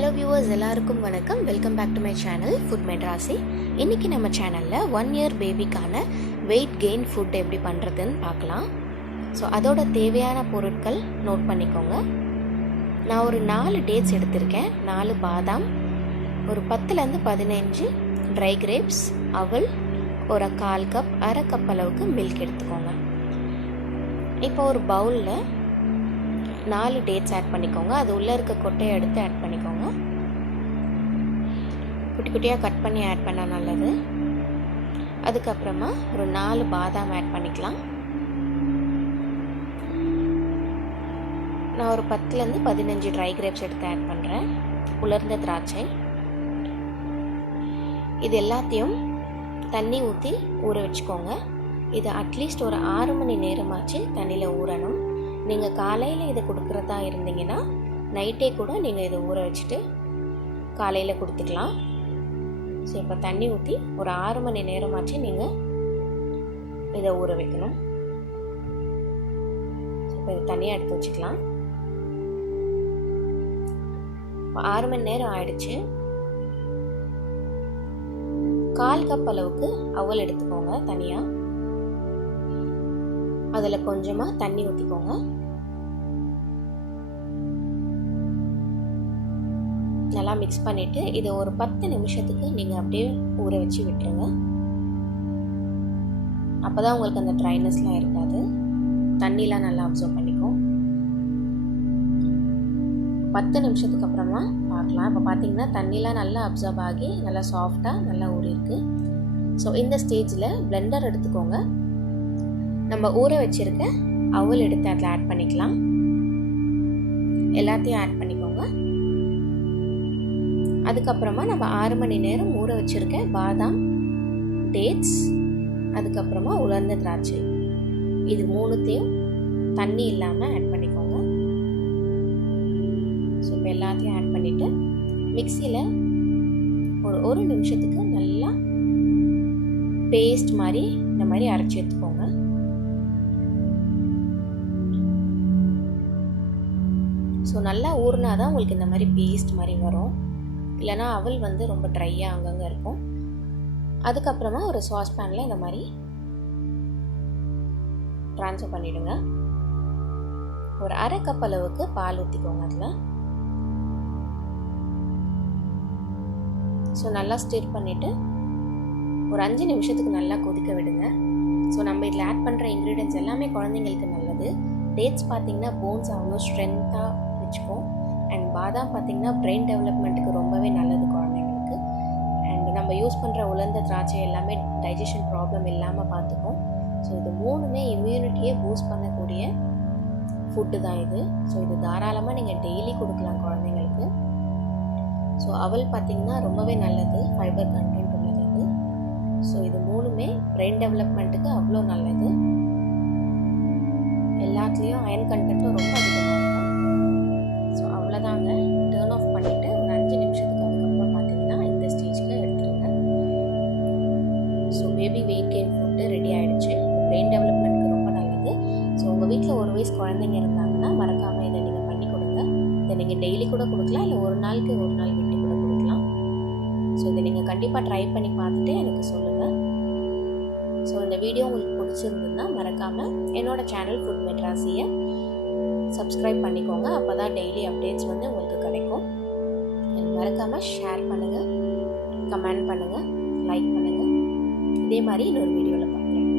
Hello viewers, எல்லாருக்கும் வணக்கம். Welcome back to my channel food Madrasi. இன்றைக்கி நம்ம சேனலில் 1 இயர் பேபிக்கான வெயிட் கெயின் ஃபுட் எப்படி பண்ணுறதுன்னு பார்க்கலாம். ஸோ அதோட தேவையான பொருட்கள் நோட் பண்ணிக்கோங்க. நான் ஒரு 4 டேட்ஸ் எடுத்திருக்கேன், 4 பாதாம், ஒரு 10லேருந்து 15 ட்ரை கிரேப்ஸ், அவல், ஒரு 1/4 கப், அரை கப் அளவுக்கு மில்க் எடுத்துக்கோங்க. இப்போ ஒரு பவுலில் 4 டேட்ஸ் ஆட் பண்ணிக்கோங்க. அது உள்ளே இருக்க கொட்டையை எடுத்து ஆட் பண்ணிக்கோங்க. குட்டி குட்டியாக கட் பண்ணி ஆட் பண்ணால் நல்லது. அதுக்கப்புறமா ஒரு 4 பாதாம் ஆட் பண்ணிக்கலாம். நான் ஒரு 10லேருந்து 15 ட்ரை கிரேப்ஸ் எடுத்து ஆட் பண்ணுறேன், உலர்ந்த திராட்சை. இது எல்லாத்தையும் தண்ணி ஊற்றி ஊற வச்சுக்கோங்க. இது அட்லீஸ்ட் ஒரு 6 மணி நேரமாச்சு தண்ணியில் ஊறணும். நீங்கள் காலையில் இதை கொடுக்குறதா இருந்தீங்கன்னா நைட்டே கூட நீங்கள் இதை ஊற வச்சுட்டு காலையில் கொடுத்துக்கலாம். ஸோ இப்போ தண்ணி ஊற்றி ஒரு 6 மணி நேரமாச்சு நீங்கள் இதை ஊற வைக்கணும். இப்போ இதை தனியாக எடுத்து வச்சுக்கலாம். இப்போ 6 மணி நேரம் ஆயிடுச்சு. 1/4 கப் அளவுக்கு அவல் எடுத்துக்கோங்க தனியாக. அதில் கொஞ்சமாக தண்ணி ஊற்றிக்கோங்க. நல்லா மிக்ஸ் பண்ணிவிட்டு இதை ஒரு 10 நிமிஷத்துக்கு நீங்கள் அப்படியே ஊற வச்சு விட்டுருங்க. அப்போ தான் உங்களுக்கு அந்த ட்ரைனஸ்லாம் இருக்காது, தண்ணிலாம் நல்லா அப்சர்வ் பண்ணிக்கும். 10 நிமிஷத்துக்கு அப்புறமா பார்க்கலாம். இப்போ பார்த்தீங்கன்னா தண்ணிலாம் நல்லா அப்சர்வ் ஆகி நல்லா சாஃப்டாக நல்லா ஊறிருக்கு. ஸோ இந்த ஸ்டேஜில் பிளெண்டர் எடுத்துக்கோங்க. நம்ம ஊற வச்சுருக்க அவல் எடுத்து அதில் ஆட் பண்ணிக்கலாம். எல்லாத்தையும் ஆட் பண்ணிக்கோங்க. அதுக்கப்புறமா நம்ம 6 மணி நேரம் ஊற வச்சுருக்க பாதாம், டேட்ஸ், அதுக்கப்புறமா உலர்ந்த திராட்சை, இது 3த்தையும் தண்ணி இல்லாமல் ஆட் பண்ணிக்கோங்க. ஸோ இப்போ எல்லாத்தையும் ஆட் பண்ணிவிட்டு மிக்சியில் ஒரு நிமிஷத்துக்கு நல்லா பேஸ்ட் மாதிரி இந்த மாதிரி அரைச்சி எடுத்துக்கோங்க. ஸோ நல்லா ஊறினா தான் உங்களுக்கு இந்த மாதிரி பேஸ்ட் மாதிரி வரும், இல்லைனா அவல் வந்து ரொம்ப ட்ரையாக அங்கங்கே இருக்கும். அதுக்கப்புறமா ஒரு சாஸ்பேனில் இந்த மாதிரி ட்ரான்ஸ்ஃபர் பண்ணிவிடுங்க. ஒரு அரை கப் அளவுக்கு பால் ஊற்றிக்கோங்க அதில். ஸோ நல்லா ஸ்டிர் பண்ணிவிட்டு ஒரு 5 நிமிஷத்துக்கு நல்லா கொதிக்க விடுங்க. ஸோ நம்ம இதில் ஆட் பண்ணுற இன்க்ரீடியன்ட்ஸ் எல்லாமே குழந்தைங்களுக்கு நல்லது. டேட்ஸ் பார்த்திங்கன்னா போன்ஸ் அவ்வளோ ஸ்ட்ரென்த்தாக வச்சுக்கும். அண்ட் பாதாம் பார்த்திங்கன்னா பிரெயின் டெவலப்மெண்ட்டுக்கு ரொம்பவே நல்லது குழந்தைங்களுக்கு. அண்ட் நம்ம யூஸ் பண்ணுற உலர்ந்த திராட்சை எல்லாமே டைஜஷன் ப்ராப்ளம் இல்லாமல் பார்த்துக்கும். ஸோ இது 3மே இம்யூனிட்டியை பூஸ்ட் பண்ணக்கூடிய ஃபுட்டு தான் இது. ஸோ இது தாராளமாக நீங்கள் டெய்லி கொடுக்கலாம் குழந்தைங்களுக்கு. ஸோ அவல் பார்த்திங்கன்னா ரொம்பவே நல்லது, ஃபைபர் கண்டென்ட் உள்ளது அது. ஸோ இது 3மே பிரெயின் டெவலப்மெண்ட்டுக்கு அவ்வளோ நல்லது. எல்லாத்துலேயும் அயன் கண்டென்ட்டும் ரொம்ப அதிகமாக இருக்கும். ஸோ அவ்வளோதாங்க. டர்ன் ஆஃப் பண்ணிவிட்டு ஒரு 5 நிமிஷத்துக்கு அதுக்கப்புறம் பார்த்தீங்கன்னா இந்த ஸ்டேஜ்க்கு எடுத்துருங்க. So baby weight gain food ready ஆகிடுச்சு. பிரெயின் டெவலப்மெண்ட்டுக்கு ரொம்ப நல்லது. ஸோ உங்கள் வீட்டில் 1 வயசு குழந்தைங்க இருந்தாங்கன்னா மறக்காமல் இதை நீங்கள் பண்ணி கொடுங்க. இதை நீங்கள் டெய்லி கூட கொடுக்கலாம், இல்லை ஒரு நாளுக்கு ஒரு நாள் விட்டு கூட கொடுக்கலாம். ஸோ இதை நீங்கள் கண்டிப்பாக ட்ரை பண்ணி பார்த்துட்டு எனக்கு சொல்லுங்கள். ஸோ இந்த வீடியோ உங்களுக்கு பிடிச்சிருந்ததுன்னா மறக்காமல் என்னோடய சேனல் ஃபுட் மெட்ராசியை சப்ஸ்கிரைப் பண்ணிக்கோங்க. அப்போ தான் டெய்லி அப்டேட்ஸ் வந்து உங்களுக்கு கிடைக்கும். மறக்காமல் ஷேர் பண்ணுங்கள், கமெண்ட் பண்ணுங்கள், லைக் பண்ணுங்கள். இதே மாதிரி இன்னொரு வீடியோவில் பார்க்குறேன்.